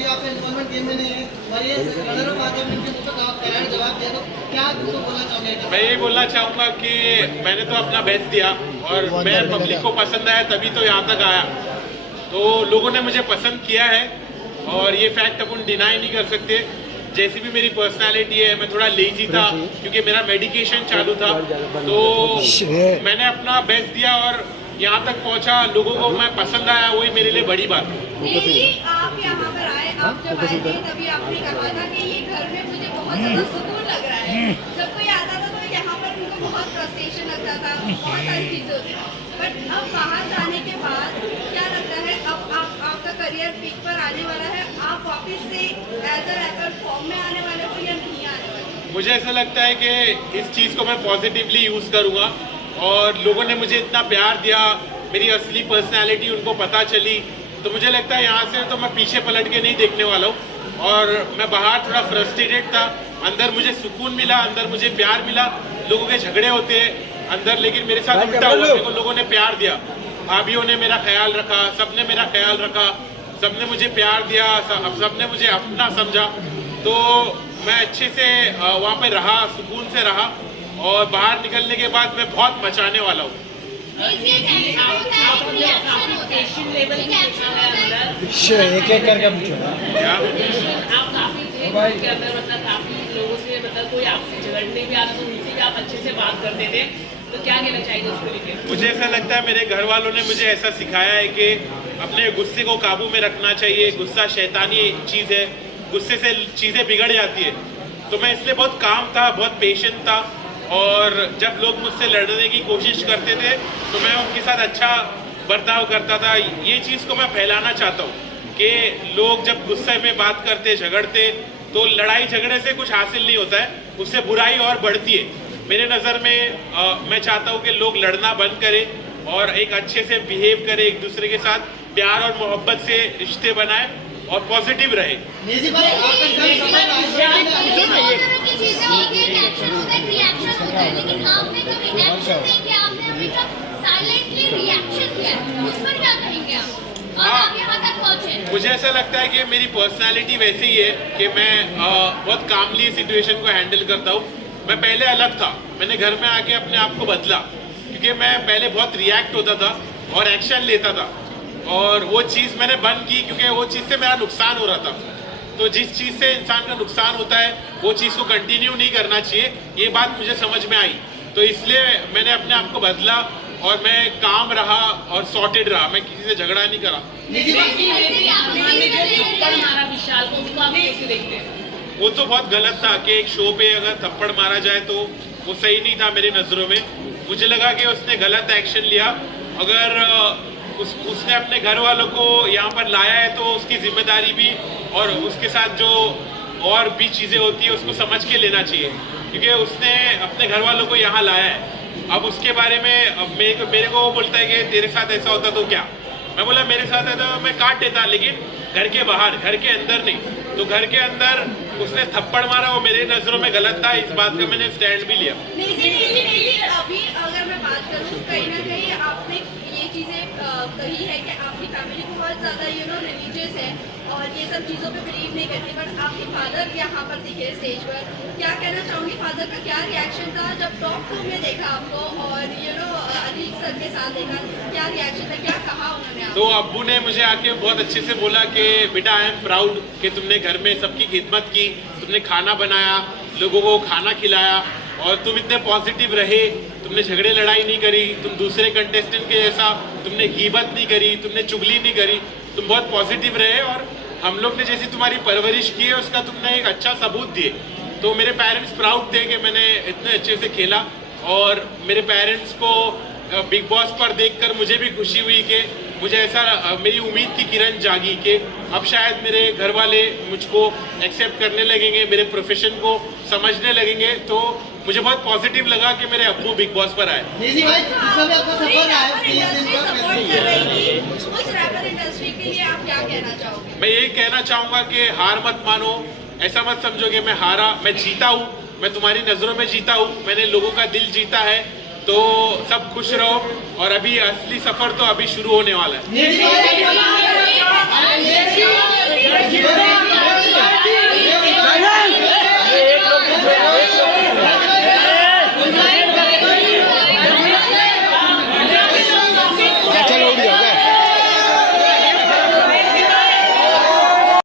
की आपका involvement game में नहीं है और ये रनर अप आकर इनके मुझे करार जवाब दिया, तो क्या तो बोलना चाहोगे? मैं ये बोलना चाहूँगा कि मैंने तो अपना बेस्ट दिया और मैं पब्लिक को पसंद आया तभी तो यहाँ तक आया। तो लोगों ने मुझे पसंद किया है और ये फैक्ट अपन डिनाई नहीं कर सकते। जैसी भी मेरी पर्सनालिटी है, मैं थोड़ा लेजी था क्योंकि मेरा मेडिकेशन चालू था, तो मैंने अपना बेस्ट दिया और यहाँ तक पहुँचा, लोगों को मैं पसंद आया, वही मेरे लिए बड़ी बात है। आप यहाँ पर आए, आप जब आए थे तभी आपने कहा था कि ये घर में मुझे बहुत ज़्यादा सुकून लग रहा है। जब कोई आता था तो यहाँ पर उनको बहुत फ्रस्ट्रेशन लगता था, बहुत सारी चीज़ें होती थी। बट अब बाहर जाने के बाद क्या लगता है, अब आपका करियर पीक पर आने वाला है, आप वापस से एज अ रैपर फॉर्म में आने वाले हो या नहीं आने वाले? मुझे ऐसा लगता है कि इस चीज़ को मैं पॉजिटिवली यूज़ करूँगा और लोगों ने मुझे इतना प्यार दिया, मेरी असली पर्सनैलिटी उनको पता चली, तो मुझे लगता है यहाँ से तो मैं पीछे पलट के नहीं देखने वाला हूँ। और मैं बाहर थोड़ा फ्रस्ट्रेटेड था, अंदर मुझे सुकून मिला, अंदर मुझे प्यार मिला। लोगों के झगड़े होते हैं अंदर, लेकिन मेरे साथ उल्टा हुआ, मेरे को लोगों ने प्यार दिया, भाभीयों ने मेरा ख्याल रखा, सबने मेरा ख्याल रखा, सबने मुझे प्यार दिया, सबने मुझे अपना समझा। तो मैं अच्छे से वहाँ पे रहा, सुकून से रहा और बाहर निकलने के बाद मैं बहुत मचाने वाला हूँ। एक एक करके पूछो। क्या आप काफी थे के अंदर, मतलब काफी लोगों से, मतलब कोई आपसे झगड़ने भी आता तो उनसे भी आप अच्छे से बात करते थे, तो क्या कहना चाहिए उसको लेकर? मुझे ऐसा लगता है मेरे घर वालों ने मुझे ऐसा सिखाया है कि अपने गुस्से को काबू में रखना चाहिए। गुस्सा शैतानी चीज़ है, गुस्से से चीज़ें बिगड़ जाती है। तो मैं इसलिए बहुत काम था, बहुत पेशेंट था और जब लोग मुझसे लड़ने की कोशिश करते थे तो मैं उनके साथ अच्छा बर्ताव करता था। ये चीज़ को मैं फैलाना चाहता हूँ कि लोग जब गुस्से में बात करते, झगड़ते, तो लड़ाई झगड़े से कुछ हासिल नहीं होता है, उससे बुराई और बढ़ती है। मेरे नज़र में मैं चाहता हूँ कि लोग लड़ना बंद करें और एक अच्छे से बिहेव करें, एक दूसरे के साथ प्यार और मोहब्बत से रिश्ते बनाए और पॉजिटिव रहे। मुझे ऐसा लगता है कि मेरी पर्सनालिटी वैसे ही है कि मैं बहुत कामली सिचुएशन को हैंडल करता हूँ। मैं पहले अलग था, मैंने घर में आके अपने आप को बदला क्योंकि मैं पहले बहुत रिएक्ट होता था और एक्शन लेता था और वो चीज़ मैंने बंद की क्योंकि वो चीज़ से मेरा नुकसान हो रहा था। तो जिस चीज़ से इंसान का नुकसान होता है वो चीज़ को कंटिन्यू नहीं करना चाहिए, ये बात मुझे समझ में आई। तो इसलिए मैंने अपने आप को बदला और मैं काम रहा और सॉर्टेड रहा, मैं किसी से झगड़ा नहीं करा। वो तो बहुत गलत था कि एक शो पे अगर थप्पड़ मारा जाए तो वो सही नहीं था मेरी नज़रों में। मुझे लगा कि उसने गलत एक्शन लिया। अगर उसने अपने घर वालों को यहाँ पर लाया है तो उसकी जिम्मेदारी भी और उसके साथ जो और भी चीज़ें होती है उसको समझ के लेना चाहिए क्योंकि उसने अपने घर वालों को यहाँ लाया है। अब उसके बारे में मेरे को वो बोलता है कि तेरे साथ ऐसा होता तो क्या? मैं बोला मेरे साथ ऐसा मैं काट देता, लेकिन घर के बाहर, घर के अंदर नहीं। तो घर के अंदर उसने थप्पड़ मारा, वो मेरे नज़रों में गलत था, इस बात का मैंने स्टैंड भी लिया। अभी अगर मैं बात करूँ, कहीं ना कहीं आपने ये चीज़ें कही है कि आपकी फैमिली बहुत ज़्यादा रिलीजियस है और ये सब चीज़ों पे बिलीव नहीं करती, बट आपके फादर यहाँ पर दिखे स्टेज पर, क्या कहना चाहूँगी फादर का क्या रिएक्शन था जब टॉप 2 में देखा आपको और अनिल सर के साथ देखा, क्या रिएक्शन था, क्या कहा उन्होंने? तो अब्बू ने मुझे आके बहुत अच्छे से बोला कि बेटा आई एम प्राउड कि तुमने घर में सबकी खिदमत की, तुमने खाना बनाया, लोगों को खाना खिलाया और तुम इतने पॉजिटिव रहे, तुमने झगड़े लड़ाई नहीं करी, तुम दूसरे कंटेस्टेंट के जैसा तुमने गीबत नहीं करी, तुमने चुगली नहीं करी, तुम बहुत पॉजिटिव रहे और हम लोग ने जैसी तुम्हारी परवरिश की है उसका तुमने एक अच्छा सबूत दिए। तो मेरे पेरेंट्स प्राउड थे कि मैंने इतने अच्छे से खेला और मेरे पेरेंट्स को बिग बॉस पर देखकर मुझे भी खुशी हुई कि मुझे ऐसा मेरी उम्मीद की किरण जागी कि अब शायद मेरे घर वाले मुझको एक्सेप्ट करने लगेंगे, मेरे प्रोफेशन को समझने लगेंगे। तो मुझे बहुत पॉजिटिव लगा कि मेरे अब्बू बिग बॉस पर आए। मैं यही कहना चाहूँगा कि हार मत मानो, ऐसा मत समझो कि मैं हारा, मैं जीता हूँ, मैं तुम्हारी नज़रों में जीता हूँ, मैंने लोगों का दिल जीता है। तो सब खुश रहो और अभी असली सफर तो अभी शुरू होने वाला है।